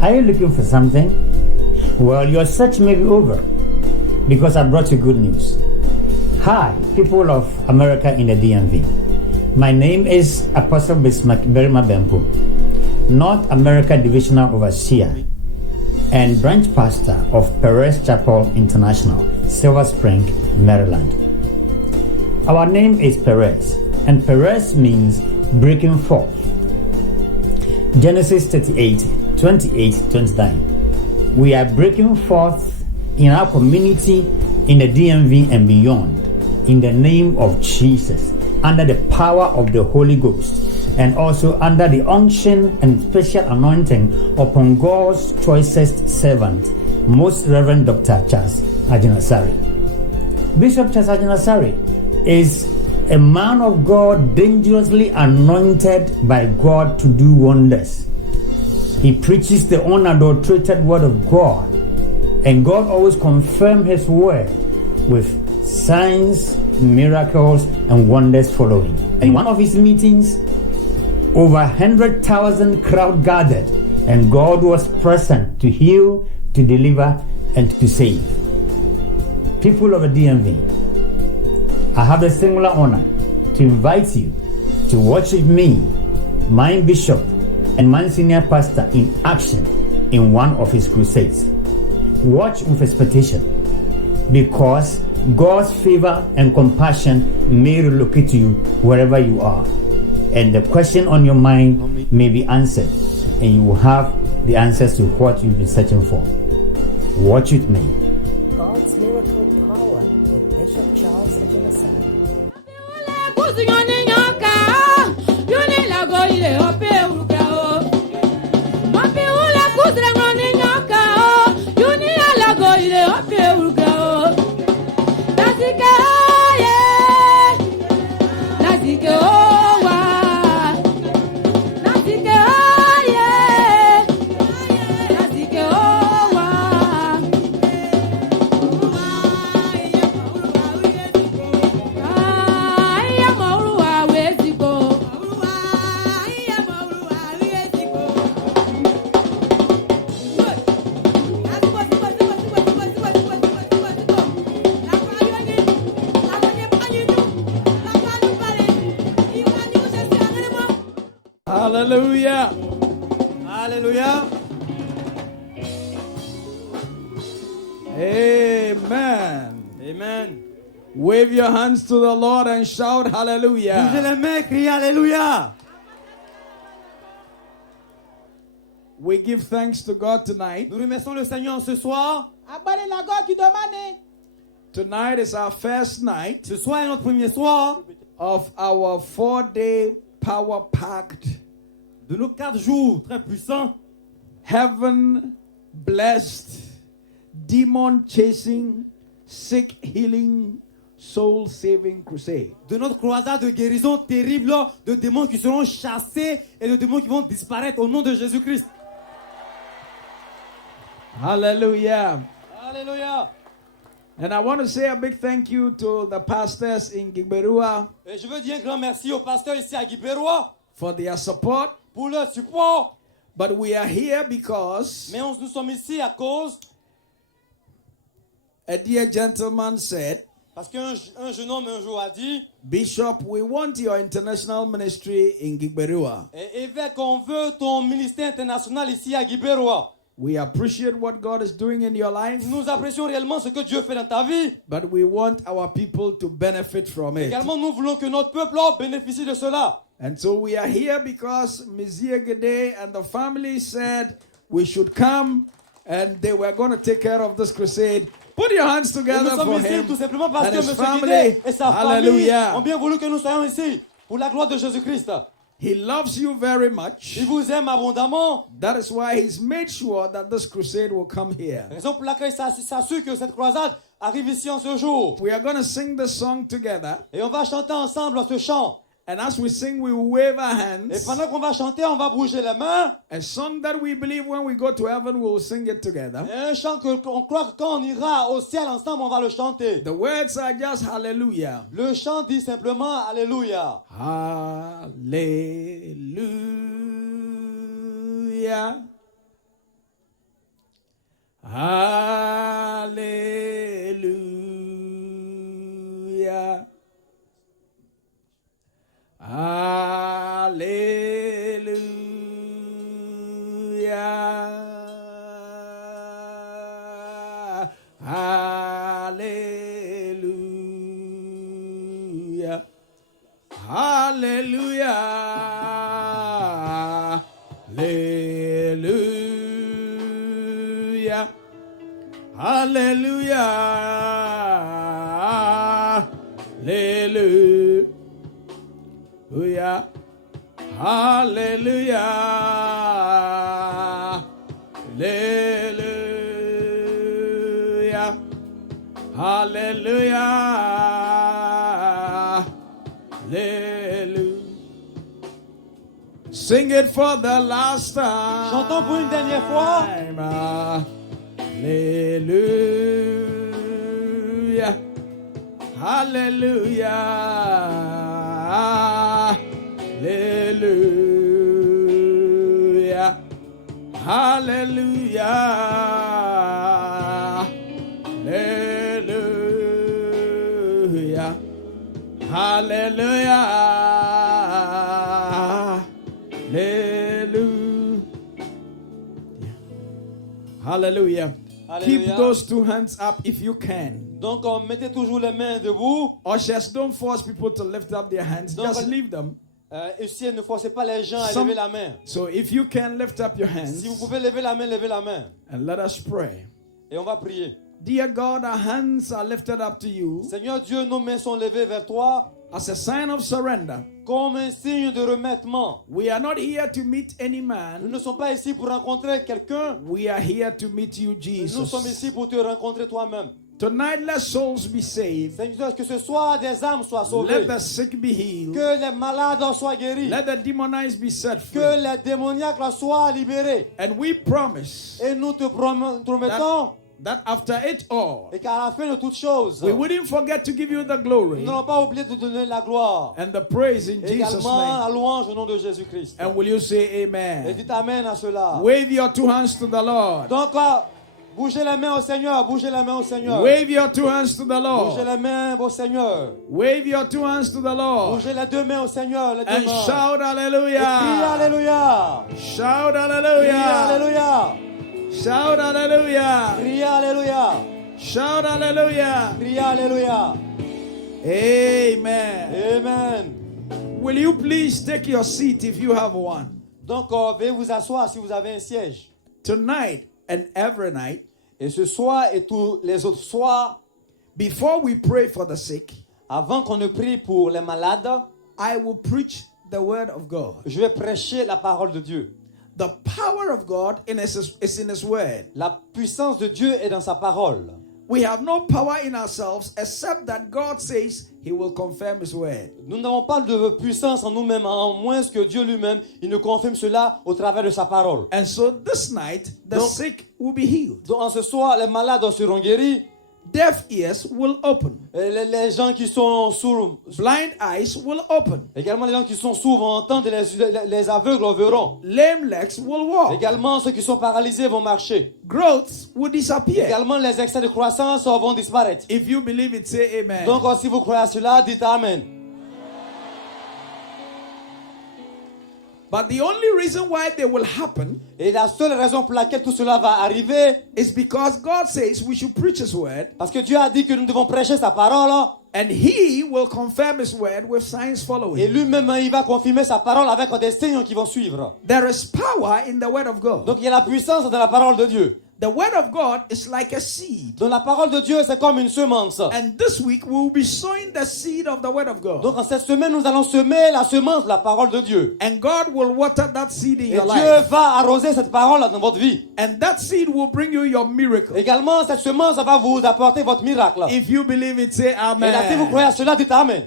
Are you looking for something? Well, your search may be over because I brought you good news. Hi, people of America in the DMV. My name is Apostle Bismarck Berima Bempo, North America Divisional Overseer and Branch Pastor of Perez Chapel International, Silver Spring, Maryland. Our name is Perez, and Perez means breaking forth. Genesis 38, 28, 29. We are breaking forth in our community, in the DMV and beyond, in the name of Jesus, under the power of the Holy Ghost, and also under the unction and special anointing upon God's choicest servant, Most Reverend Dr. Charles Agyinasare. Bishop Charles Agyinasare is a man of God dangerously anointed by God to do wonders. He preaches the unadulterated word of God, and God always confirms his word with signs, miracles, and wonders following. In one of his meetings, over 100,000 crowd gathered, and God was present to heal, to deliver, and to save. People of the DMV, I have the singular honor to invite you to watch with me, my bishop, and my senior pastor in action in one of his crusades. Watch with expectation, because God's favor and compassion may relocate you wherever you are, and the question on your mind may be answered, and you will have the answers to what you've been searching for. Watch with me. God's miracle power with Bishop Charles Agyinasare. Hallelujah. Hallelujah. Amen. Amen. Wave your hands to the Lord and shout Bougez hallelujah. les mains, criez Alléluia. We give thanks to God tonight. Nous remercions le Seigneur ce soir. Tonight is our first night Ce soir est notre premier soir of our 4-day power-packed, de nos 4 jours très puissants, heaven-blessed, demon-chasing, sick-healing, soul-saving crusade. de notre croisade de guérison terrible, de démons qui seront chassés et de démons qui vont disparaître au nom de Jésus-Christ. Hallelujah. Alléluia. And I want to say a big thank you to the pastors in Gigberua Et je veux dire un grand merci aux pasteurs ici à Guibérois for their support. pour leur support. But we are here because Mais nous sommes ici à cause, a dear gentleman said, parce qu'un jeune homme un jour a dit, Bishop, we want your international ministry in Gigberua. évêque, on veut ton ministère international ici à Guibérois. We appreciate what God is doing in your life, Nous apprécions réellement ce que Dieu fait dans ta vie. but we want our people to benefit from it. Également, nous voulons que notre peuple bénéficie de cela. And so we are here because Messiah Gede and the family said we should come, and they were going to take care of this crusade. Put your hands Et nous together sommes for ici him tout simplement parce and que his M. family. Guidé et sa famille Hallelujah. ont bien voulu que nous soyons ici pour la gloire de Jésus-Christ. He loves you very much. Il vous aime abondamment. That is why he's made sure that this crusade will come here. Raison pour laquelle il s'assure que cette croisade arrive ici en ce jour. We are going to sing this song together. Et on va chanter ensemble ce chant. And as we sing, we will wave our Et hands. pendant qu'on va chanter, on va bouger les mains. A song that we believe when we go to heaven, we will sing it together. Et un chant qu'on croit que quand on ira au ciel ensemble, on va le chanter. The words are just hallelujah. Le chant dit simplement Alléluia. Hallelujah. Hallelujah. Hallelujah. Hallelujah. Hallelujah. Hallelujah. Hallelujah. Hallelujah. Hallelujah. Hallelujah. Hallelujah. Sing it for the last time. Chantons pour une dernière fois. Hallelujah. Hallelujah. Hallelujah. Hallelujah. Hallelujah. Hallelujah. Hallelujah. Hallelujah. Keep Hallelujah. those two hands up if you can. Donc, mettez toujours les mains debout. Ushers, don't force people to lift up their hands. Don't Just force- leave them. Et si ne forcez pas les gens à Some- lever la main. So if you can lift up your hands Si vous pouvez lever la main, levez la main. and let us pray. Et on va prier. Dear God, our hands are lifted up to you Seigneur Dieu, nos mains sont levées vers toi as a sign of surrender. comme un signe de remettement. We are not here to meet any Nous man. ne sommes pas ici pour rencontrer quelqu'un. We are here to meet you, Nous sommes Jesus. ici pour te rencontrer toi-même. Tonight, let souls be saved. Seigneur, que ce soit des âmes soient Let sauvées. the sick be healed. Que les malades soient guéris. Let the demonized be set Que free. les démoniaques soient libérés. And we promise Et nous te promettons that after it all, et qu'à la fin de toutes choses, we nous wouldn't forget to give you the glory n'allons pas oublier de donner la gloire. and the praise in Jesus' Également name. la louange au nom de Jésus-Christ. And will you say Et amen? dites amen à cela. Wave your two hands to the Lord. Donc, bougez les mains au Seigneur. Bougez les mains au Seigneur. Wave your two hands to the Bougez Lord. les mains au Seigneur. Wave your two hands to the Lord. Bougez les deux mains au Seigneur. Les deux And mains. shout Et criez hallelujah. Alléluia. Shout Criez hallelujah. Alléluia. Shout hallelujah. Criez Alléluia. Shout hallelujah. Criez Alléluia. Amen. Amen. Will you please take your seat if you have one? Donc, veuillez vous asseoir si vous avez un siège. Tonight and every night, Et ce soir et tous les autres soirs, before we pray for the sick, avant qu'on ne prie pour les malades, I will preach the word of God. je vais prêcher la parole de Dieu. The power of God is in His word. La puissance de Dieu est dans sa parole. We have no power in ourselves except that God says He will confirm His word. Nous n'avons pas de puissance en nous-mêmes, en moins que Dieu lui-même, il nous confirme cela au travers de sa parole. And so this night, the Donc- sick will be healed. Donc, en ce soir, les malades seront guéris, Deaf ears will open. et les gens qui sont sourds, Blind eyes will open. également les gens qui sont sourds vont entendre, et les aveugles verront. Lame legs will walk. Également, ceux qui sont paralysés vont marcher. Growths will disappear. Également, les excès de croissance vont disparaître. If you believe it, say amen. Donc, si vous croyez à cela, dites Amen. But the only reason why they will happen Et la seule raison pour laquelle tout cela va arriver, is because God says we should preach His word, parce que Dieu a dit que nous devons prêcher sa parole, and He will confirm His word with signs et following. lui-même, il va confirmer sa parole avec des signes qui vont suivre. There is power in the word of God. Donc, il y a la puissance dans la parole de Dieu. The word of God is like a seed. Donc, la parole de Dieu, c'est comme une semence. And this week we will be sowing the seed of the word of God. Donc, en cette semaine, nous allons semer la semence de la parole de Dieu. And God will water that seed in Et your Dieu life. va arroser cette parole dans votre vie. And that seed will bring you your miracle. Également, cette semence va vous apporter votre miracle. If you believe it, say Et là, si vous amen. croyez à cela, dites Amen.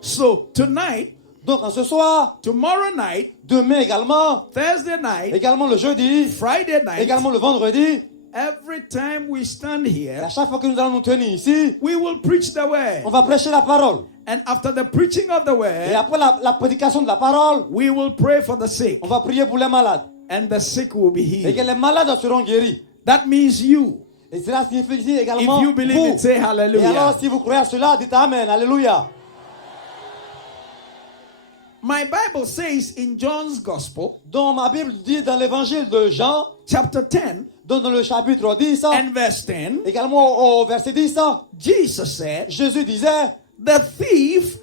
So tonight, Donc, en ce soir, tomorrow night, demain également, Thursday night, également le jeudi, Friday night, également le vendredi, every time we stand et à here, chaque fois que nous allons nous tenir ici, we will preach the on word. va prêcher la parole. And after the preaching of the Et word, après la prédication de la parole, we will pray for the sick. on va prier pour les malades. and the sick will be et que healed. les malades seront guéris. That means you. Et cela signifie également If you believe vous. it, say Et alors, hallelujah. si vous croyez à cela, dites Amen. Alléluia. My Bible says in John's Gospel, Donc, ma Bible dit dans l'évangile de Jean, chapter 10 donc dans le chapitre 10, and verse 10, également au verset 10, Jesus said, Jésus disait the thief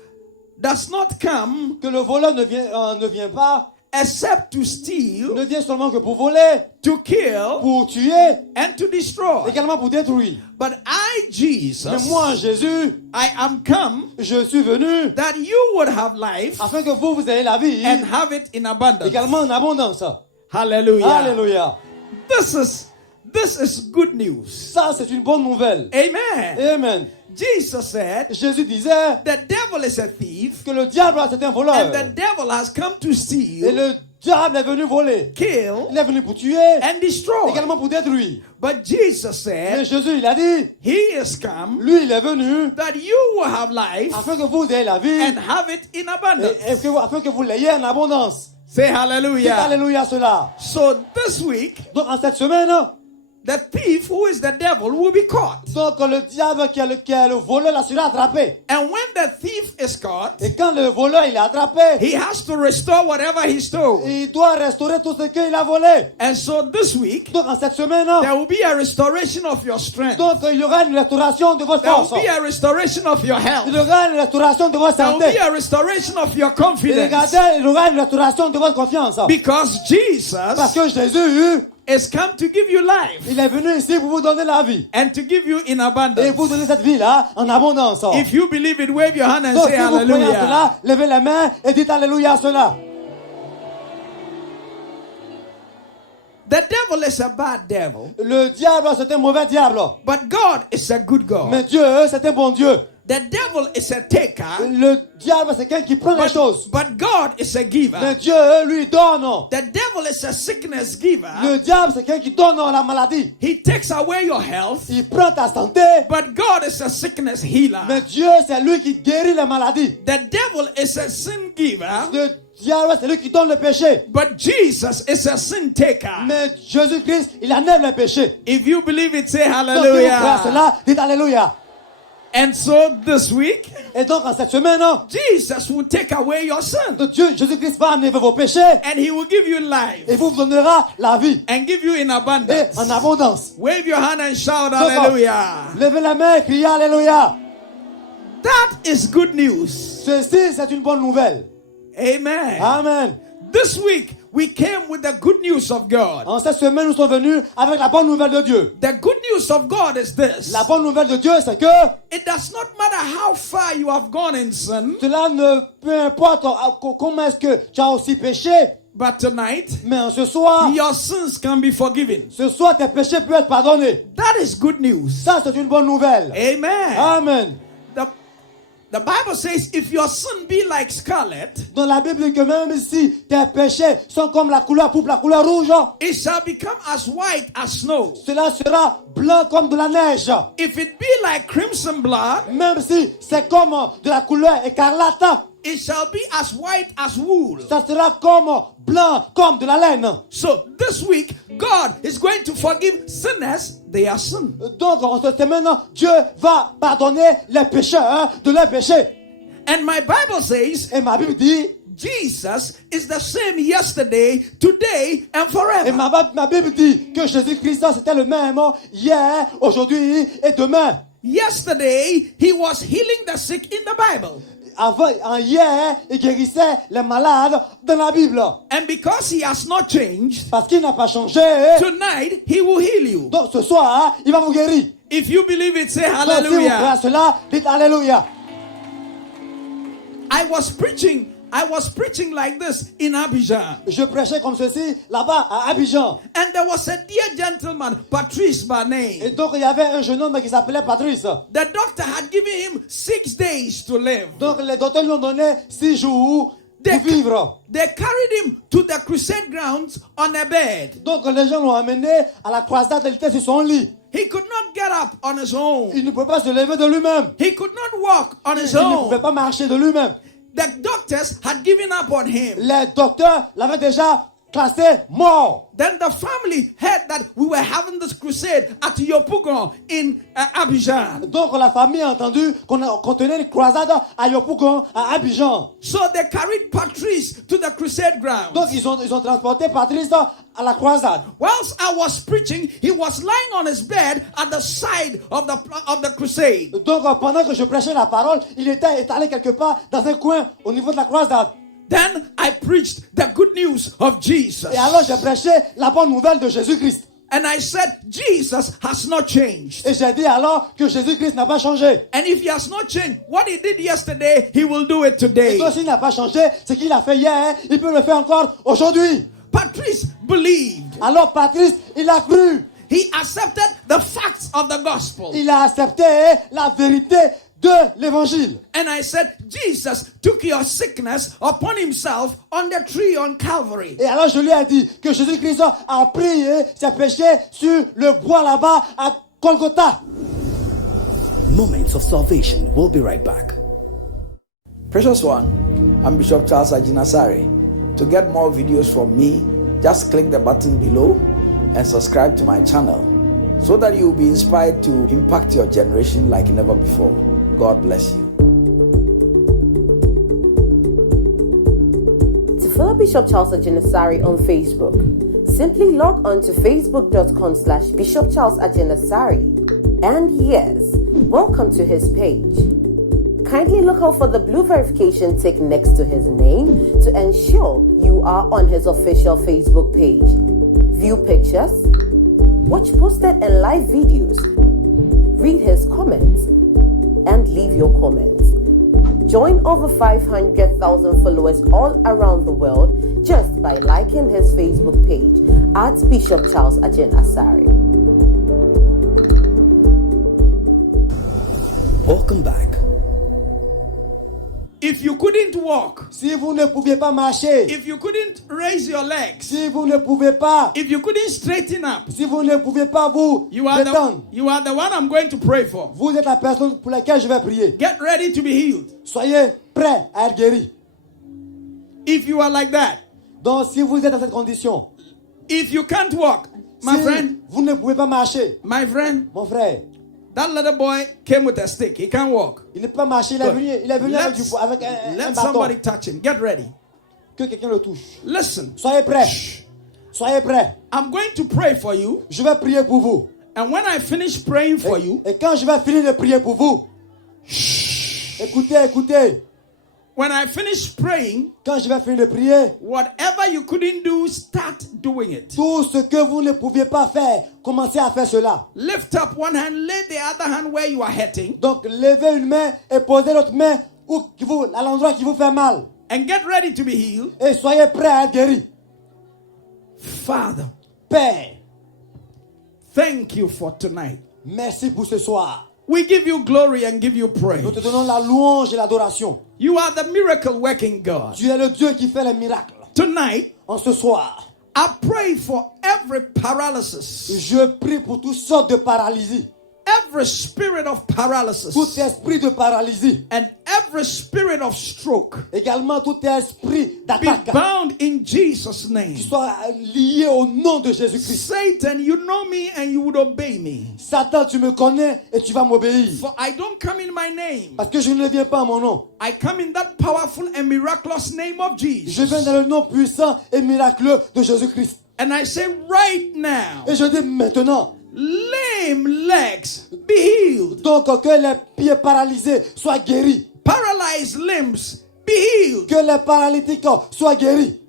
does not come que le voleur ne vient pas, except to steal, ne vient seulement que pour voler, to kill, pour tuer, and to destroy. également pour détruire. But I, Jesus, Mais moi, Jésus, I am come je suis venu that you would have life afin que vous ayez la vie, and have it in abundance. également en abondance. Hallelujah. Alléluia. This is good news. Ça, c'est une bonne nouvelle. Amen. Amen. Jesus said, Jésus disait the devil is a thief, que le diable, c'est un voleur. and the devil has come to Et steal, le diable est venu voler. kill, Il est venu pour tuer, and destroy. également pour détruire. But Jesus Mais said, Jésus, il a dit, he is come lui, il est venu that you will have life afin que vous ayez la vie and have it in abundance. afin que vous l'ayez en abondance. Say Dites hallelujah. Alléluia cela. So this week, Donc, en cette semaine, the thief, who is the devil, will be caught. donc le diable qui est le voleur, là, sera attrapé. And when the thief is caught, Et quand le voleur, il est attrapé, he has to restore whatever he stole. il doit restaurer tout ce qu'il a volé. And so this week, Donc, en cette semaine, there will be a restoration of your strength. donc, il y aura une restauration de votre There force. will be a restoration of your health. Il y aura une restauration de votre There will santé. be a restoration of your Et confidence. regardez, il y aura une restauration de votre confiance. Because Parce Jesus que Jésus, is come to give you life il est venu ici pour vous donner la vie. and to give you in Et abundance. vous donner cette vie-là en abondance. If you believe it, wave your hand and Donc, say si vous croyez à hallelujah. cela, levez les mains et dites Alléluia à cela. The devil is a bad devil, Le diable, c'est un mauvais diable. but God is a good God. Mais Dieu, c'est un bon Dieu. The devil is a taker, Le diable, c'est quelqu'un qui prend les choses. but God is a giver. Mais Dieu, lui, donne. The devil is a sickness giver. Le diable, c'est quelqu'un qui donne la maladie. He takes away your health, Il prend ta santé. but God is a sickness healer. Mais Dieu, c'est lui qui guérit les maladies. The devil is a sin giver, Le diable, c'est lui qui donne le péché. but Jesus is a sin taker. Mais Jésus-Christ, il enlève le péché. If you believe it, say Donc, si vous croyez à hallelujah. cela, dites Alléluia. And so this week, Et donc, en cette semaine, Jesus will take away your sin Dieu, Jésus-Christ va enlever vos péchés and he will give you life et vous donnera la vie and give you in et abundance. en abondance. Wave your hand and shout Donc, hallelujah. levez la main et criez Alléluia. That is good news. Ceci, c'est une bonne nouvelle. Amen. Amen. This week, we came with the good news of God. En cette semaine, nous sommes venus avec la bonne nouvelle de Dieu. The good news of God is this. La bonne nouvelle de Dieu, c'est que It does not matter how far you have gone in sin, cela ne peu importe comment est-ce que tu as aussi péché, but tonight, mais ce soir, your sins can be forgiven. ce soir, tes péchés peuvent être pardonnés. That is good news. Ça, c'est une bonne nouvelle. Amen. Amen. The Bible says, if your sin be like scarlet, Dans la Bible dit que même si tes péchés sont comme la couleur pourpre, la couleur rouge, it shall become as white as snow. cela sera blanc comme de la neige. If it be like crimson blood, Même si c'est comme de la couleur écarlate, it shall be as white as wool. ça sera comme blanc comme de la laine. So this week, God is going to forgive sinners their sin. Donc, en cette semaine, Dieu va pardonner les pécheurs de leurs péchés. And my Bible says, Et ma Bible dit, Jesus is the same yesterday, today, and et forever. ma Bible dit que Jésus-Christ, c'était le même hier, aujourd'hui et demain. Yesterday, he was healing the sick in the Bible. Hier, il guérissait les malades dans la Bible. And because he has not changed, Parce qu'il n'a pas changé. tonight he will heal you. Donc ce soir, il va vous guérir. If you believe it, say Donc si vous croyez hallelujah. à cela, dites Alléluia. I was preaching like this in Abidjan. Je prêchais comme ceci là-bas à Abidjan. And there was a dear gentleman, Patrice by Et name. donc il y avait un jeune homme qui s'appelait Patrice. The doctor had given him 6 days to live. Donc les docteurs lui ont donné 6 jours pour vivre. They carried him to the crusade grounds on a bed. Donc les gens l'ont amené à la croisade, il était sur son lit. He could not get up on his own. Il ne pouvait pas se lever de lui-même. He could not walk on his Il ne pouvait own. pas marcher de lui-même. The doctors had given up on him. Les docteurs l'avaient déjà classés morts. Then the family heard that we were having this crusade at Yopougon in Abidjan. Donc la famille a entendu qu'on tenait une croisade à Yopougon, à Abidjan. So they carried Patrice to the crusade ground. Donc ils ont transporté Patrice à la croisade. Whilst I was preaching, he was lying on his bed at the side of the crusade. Donc pendant que je prêchais la parole, il était étalé quelque part dans un coin au niveau de la croisade. Then I preached the good news of Jesus. Et alors j'ai prêché la bonne nouvelle de Jésus-Christ. And I said, Jesus has not changed. Et j'ai dit alors que Jésus-Christ n'a pas changé. And if he has not changed, what he did yesterday, he will do it Et today. donc s'il n'a pas changé, ce qu'il a fait hier, il peut le faire encore aujourd'hui. Patrice believed. Alors Patrice, il a cru. He accepted the facts of the gospel. Il a accepté la vérité de l'évangile. And I said, Jesus took your sickness upon himself on the tree on Calvary. Et alors je lui ai dit que Jésus-Christ a pris ses péchés sur le bois là-bas à Golgotha. Moments of Salvation. We'll be right back. Precious one, I'm Bishop Charles Ajinasari. To get more videos from me, just click the button below and subscribe to my channel so that you'll be inspired to impact your generation like never before. God bless you. To follow Bishop Charles Ajinasari on Facebook, simply log on to facebook.com/Bishop Charles Ajinasari. And yes, welcome to his page. Kindly look out for the blue verification tick next to his name to ensure you are on his official Facebook page. View pictures, watch posted and live videos, read his comments, and leave your comments. Join over 500,000 followers all around the world just by liking his Facebook page at Bishop Charles Ajinasari. Welcome back. If you couldn't walk, Si vous ne pouviez pas marcher, if you couldn't raise your legs, si vous ne pouvez pas, if you couldn't straighten up, si vous ne pouvez pas vous you are détendre, the one I'm going to pray for. vous êtes la personne pour laquelle je vais prier. Get ready to be healed. Soyez prêts à être guéris. If you are like that, Donc si vous êtes dans cette condition, if you can't walk, my si friend, vous ne pouvez pas marcher, my friend, mon frère, that little boy came with a stick. He can't walk. il ne peut pas marcher, il est venu avec, avec un Let bâton. somebody touch him. Get ready. Que quelqu'un le touche. Listen, Soyez prêts. Soyez prêts. I'm going to pray for you. Je vais prier pour vous. And when I finish praying for you, Et quand je vais finir de prier pour vous, écoutez, écoutez. when I finish praying, Quand je vais finir de prier, whatever you couldn't do, start doing it. tout ce que vous ne pouviez pas faire, commencez à faire cela. Lift up one hand, lay the other hand where you are hurting, Donc, levez une main et posez l'autre main à l'endroit qui vous fait mal. and get ready to be healed. Et soyez prêts à être guéris. Father, Père, thank you for tonight. merci pour ce soir. We give you glory and give you praise. Nous te donnons la louange et l'adoration. You are the miracle working God. Tu es le Dieu qui fait les miracles. Tonight, En ce soir, I pray for every paralysis, je prie pour toutes sortes de paralysie. every spirit of paralysis, Tout esprit de paralysie. and every spirit of stroke. Également tout esprit Be d'attaque bound in Jesus' name. qui soit lié au nom de Jésus-Christ. Satan, you know me and you would obey me. Satan, tu me connais et tu vas m'obéir. For I don't come in my name. Parce que je ne viens pas en mon nom. I come in that powerful and miraculous name of Je Jesus. viens dans le nom puissant et miraculeux de Jésus-Christ. And I say right now, Et je dis maintenant, lame legs, be healed. donc que les pieds paralysés soient guéris. Paralyzed limbs, be healed. Que les paralytiques soient guéris.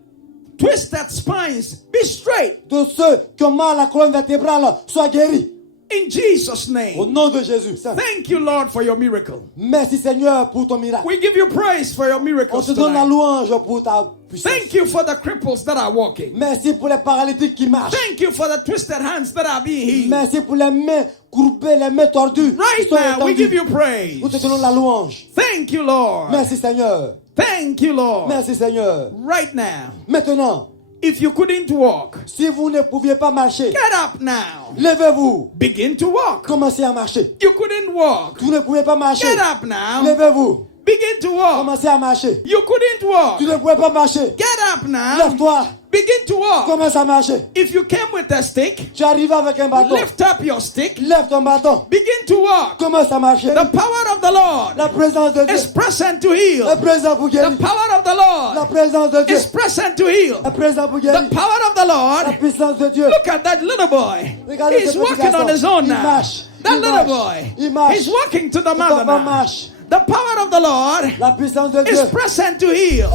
Twisted spines, be straight. De ceux qui ont mal à la colonne vertébrale soient guéris. In Jesus' Au name. nom de Jésus. Thank you, Lord, for your miracle. Merci Seigneur pour ton miracle. We give you praise for your On miracles te donne la tonight. louange pour ta puissance. Thank you for the cripples that are walking. Merci pour les paralytiques qui marchent. Thank you for the twisted hands that are being healed. Merci pour les mains courbées, les mains tordues. Right qui sont now, we étendues. give you praise. Nous te donnons la louange. Thank you, Lord. Merci Seigneur. Thank you, Lord. Merci Seigneur. Right now, Maintenant, if you couldn't walk, si vous ne pouviez pas marcher, get up now. levez-vous. Begin to walk. Commencez à marcher. You couldn't walk. Vous ne pouvez pas marcher. Get up now. Levez-vous. Begin to walk. Commencez à marcher. You couldn't walk. Tu ne pouvais pas marcher. Get up now. Lève-toi. Begin to walk. Commence à marcher. If you came with a stick, Tu arrives avec un bâton. lift up your stick. Lève ton bâton. Begin to walk. Commence à marcher. The power of the Lord La présence de Dieu is present to est heal. présente pour The guérir. power of the La Lord présence de Dieu is present to heal. est présente pour The guérir. power of the La Lord. puissance de Dieu. Look at that little boy. Regardez He's ce petit walking garçon. on his own Il now. marche. That Il little marche. boy. Il marche. He's walking to the Ton mother papa now. marche. The power of the Lord La puissance de Dieu. is present to heal.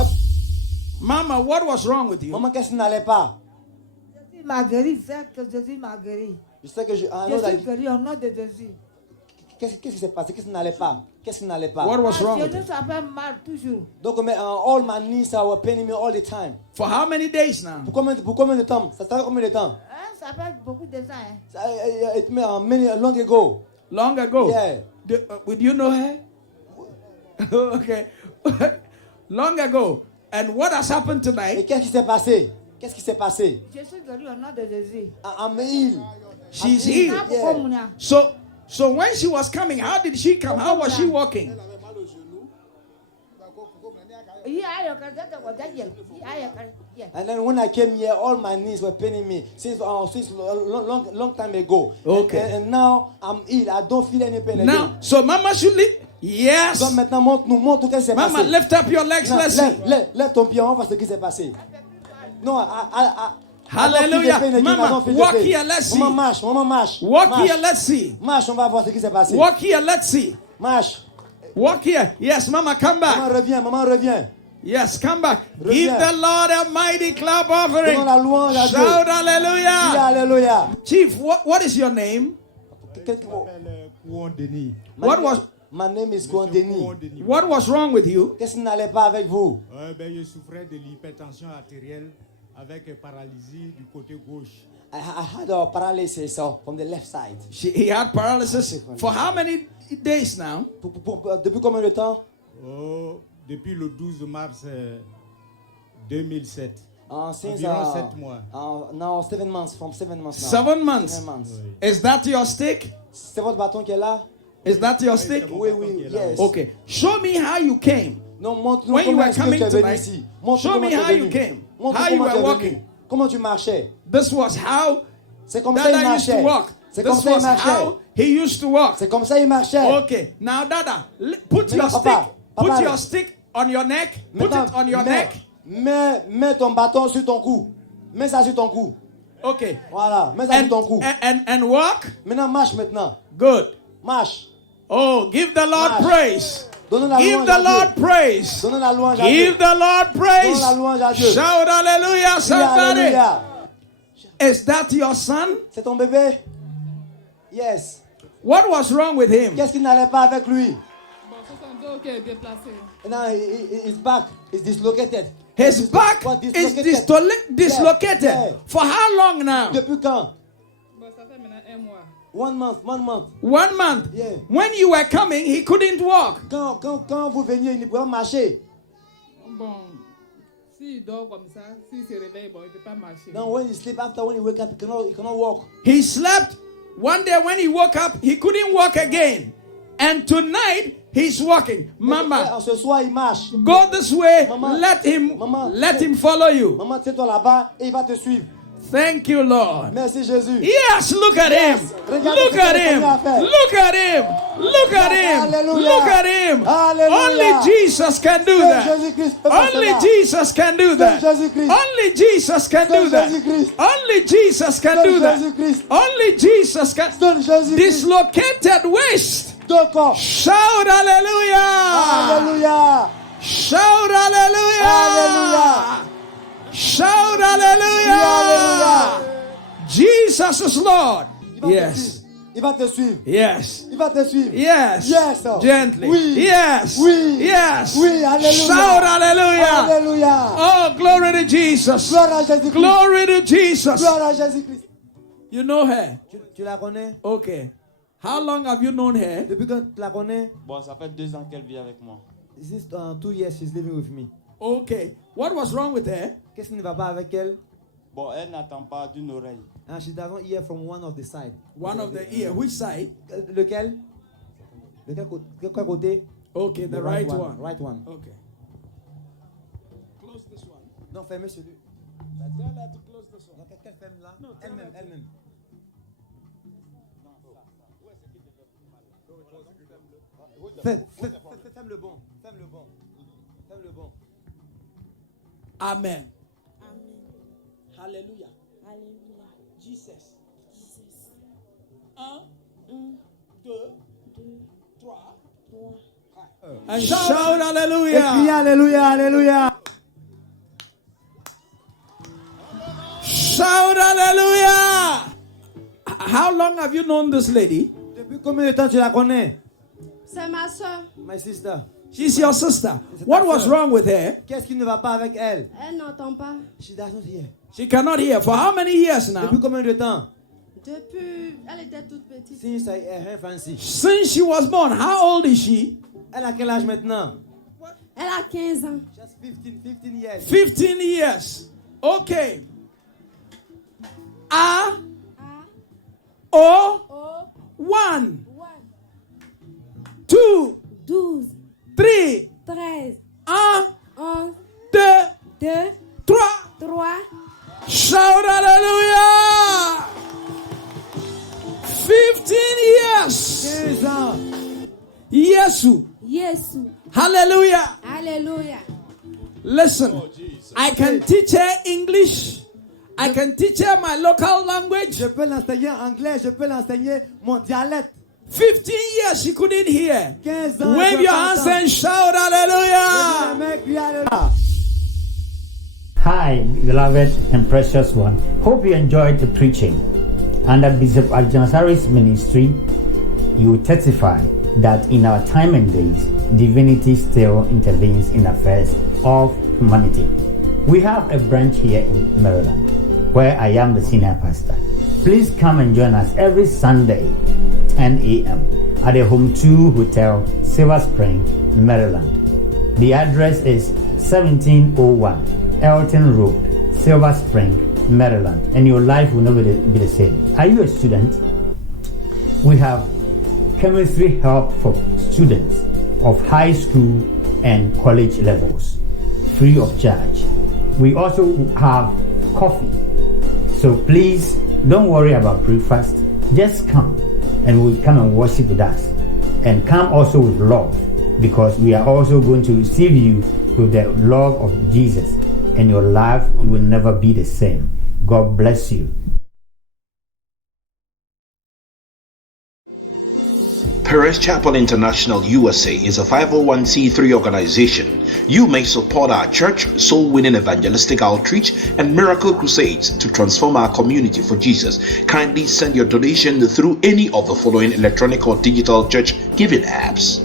Mama, what was wrong with you? Maman, qu'est-ce qui n'allait pas? Jésus m'a guéri, c'est que Jésus m'a guéri. Je sais que je. Ah, Je non, suis guéri au nom de Jésus. qu'est-ce qui s'est passé? Qu'est-ce qui n'allait pas? Qu'est-ce qui n'allait pas? What was wrong Mes with you? genoux, ça fait mal toujours. Donc, mais, all my knees were paining me all the time. For how many days now? Pour combien de temps? Ça fait combien de temps? Hein, ça fait beaucoup de temps. Hein. It many long ago. Long ago? Yeah. Would you know her? Okay. Long ago. And what has happened Et tonight? qu'est-ce qui s'est passé? Qu'est-ce qui s'est passé? Je suis guéri au nom de Jésus. I'm healed. She's Ah, healed. pourquoi mon âme? So when she was coming, how did she come? How was she walking? Il y a un candidat de Guadeloupe. Il y a un candidat. And then when I came here, all my knees were paining me since long time ago. Okay. And now I'm healed. I don't feel any pain Now, again. so Mama should lift. Yes. Donc maintenant, montre qu'est-ce qui s'est Mama, passé. lift up your legs. Non, Let's see. lève ton pied, on va voir ce qui s'est passé. Non, Hallelujah. Mama, walk here. Let's see. Maman marche, maman marche. Walk Marche. here. Let's see. Marche, on va voir ce qui s'est passé. Walk here. Let's see. Marche. Walk here. Yes, Mama, come back. Maman revient. Yes, come back. Reviens. Give the Lord a mighty clap offering. Donnons la louange à Dieu. Shout Dis hallelujah. alléluia. Chief, what is your name? What was My name is Gwandeni. what was wrong with you? Qu'est-ce qui n'allait pas avec vous? Je souffrais de l'hypertension artérielle avec paralysie du côté gauche. I had a paralysis from the left side. He had paralysis for how many days now? Depuis combien de temps? Depuis le 12 mars 2007. Since Environ 7 mois. now 7 months, from 7 months now. 7 months. 7 months. Is that your stick? C'est votre bâton qui est là? Is that your stick? Oui, oui, yes. Okay. Show me how you came. Non, montre-nous When you comment were est-ce que coming tu es venu tonight, ici. Montre show comment me tu es how you venu. came. Montre How you comment tu were es walking. venu. Comment tu marchais. This was how C'est comme ça il Dada used to marchait. walk. C'est comme This ça il was marchait. how he used to walk. C'est comme ça il marchait. Okay. Now, Dada, put Maintenant, your stick. papa, Put papa, your stick on your neck. Put Maintenant, it on your neck. mets ton bâton sur ton cou. Mets ça sur ton cou. Okay. Voilà, mets ça sur ton cou. And walk. Maintenant, marche maintenant. Good. Marche. Oh, give the Lord Marche. praise. Donne la Give louange the à Dieu. Lord praise. Donne la louange à Dieu. Give the Lord praise. Donne la louange à Dieu. Shout hallelujah, Dis somebody. alléluia. Is that your son? C'est ton bébé? Yes. What was wrong with him? Qu'est-ce qui n'allait pas avec lui? Bon, ça c'est un dos qui est déplacé. Now his back is dislocated. His back What, is dislocated. Yeah. For how long now? Depuis quand? Bon, ça fait maintenant 1 mois. 1 month, 1 month. 1 month. Yeah. When you were coming, he couldn't walk. Quand vous veniez, il ne pouvait pas marcher. Bon, s'il dort comme ça, s'il se réveille, bon, il ne peut pas marcher. Now when you sleep, after when you wake up, he cannot walk. He slept. One day when he woke up, he couldn't walk again. And tonight, he's walking. Mama, Ce soir, il marche. go this way. Maman, Let him follow you. Maman, tiens-toi là-bas et il va te suivre. Thank you, Lord. Merci Jésus. Yes, look at him. Regardez Look ce at qu'il him. a fait. Look at him. Look at him. Alléluia. Look at him. Alléluia. Only Jesus can do Seul that. Jésus-Christ peut faire Only cela. Jesus can do that. Seul Jésus-Christ. Only Jesus can Seul do that. Jésus-Christ. Only Jesus can Seul do that. Jésus-Christ. Only Jesus can. Seul Jésus-Christ. Dislocated waist. Deux corps. Shout hallelujah. Alléluia. Shout hallelujah. Alléluia. Shout hallelujah. Alléluia. Jesus is Lord. Il va te Yes. suivre. Il va te suivre. Yes. Il va te suivre. Yes. Yes. Gently. Oui. Yes. Oui. Yes. Oui. Alléluia. Shout hallelujah. Alléluia. Oh, glory to Jesus. Gloire à Jésus-Christ. Glory to Jesus. Gloire à Jésus-Christ. You know her? Tu la connais? Okay. How long have you known her? Depuis que tu la connais? Bon, ça fait 2 ans qu'elle vit avec moi. This is 2 years she's living with me. Okay. What was wrong with her? Qu'est-ce qui ne va pas avec elle? Bon, elle n'attend pas d'une oreille. And she doesn't hear from one of the side. One of the ear. Which side? Lequel? Quel côté? Okay, the right one. Right one. Okay. Close this one. Non, fermez celui. Quelle femme là? Elle-même. Fais le bon. Amen. Hallelujah. Jesus. 1, 2, 3. And shout hallelujah. Et alléluia, alléluia. Shout hallelujah. How long have you known this lady? Depuis combien de temps tu la connais? C'est ma soeur. My sister. She's your sister. What was wrong with her? Qu'est-ce qui ne va pas avec elle? Elle n'entend pas. She does not hear. She cannot hear. For how many years now? Depuis combien de temps? Depuis, elle était toute petite. Since her infancy. Since she was born. How old is she? Elle a quel âge maintenant? Elle a 15 ans. Just 15 years. 15 years. Okay. A O 1 2 12, 3 13, 1 11, 2 2, 3. 3. Shout hallelujah. 15 years. 15 ans. Yesu. Jésus. Hallelujah. Alléluia. Listen, I can teach her English. I can teach her my local language. Je peux l'enseigner en anglais, je peux l'enseigner mon dialecte. 15 years she couldn't hear. 15 ans. Wave your hands and shout hallelujah. Hi, beloved and precious one. Hope you enjoyed the preaching. Under Bishop Ajanasari's ministry, you will testify that in our time and days, divinity still intervenes in affairs of humanity. We have a branch here in Maryland, where I am the senior pastor. Please come and join us every Sunday, 10 a.m. at the Home 2 Hotel, Silver Spring, Maryland. The address is 1701 Elton Road, Silver Spring, Maryland, and your life will never be the same. Are you a student? We have chemistry help for students of high school and college levels, free of charge. We also have coffee. So please don't worry about breakfast. Just come and we'll come and worship with us. And come also with love, because we are also going to receive you with the love of Jesus, and your life will never be the same. God bless you. Perez Chapel International USA is a 501c3 organization. You may support our church, soul-winning evangelistic outreach, and miracle crusades to transform our community for Jesus. Kindly send your donation through any of the following electronic or digital church giving apps: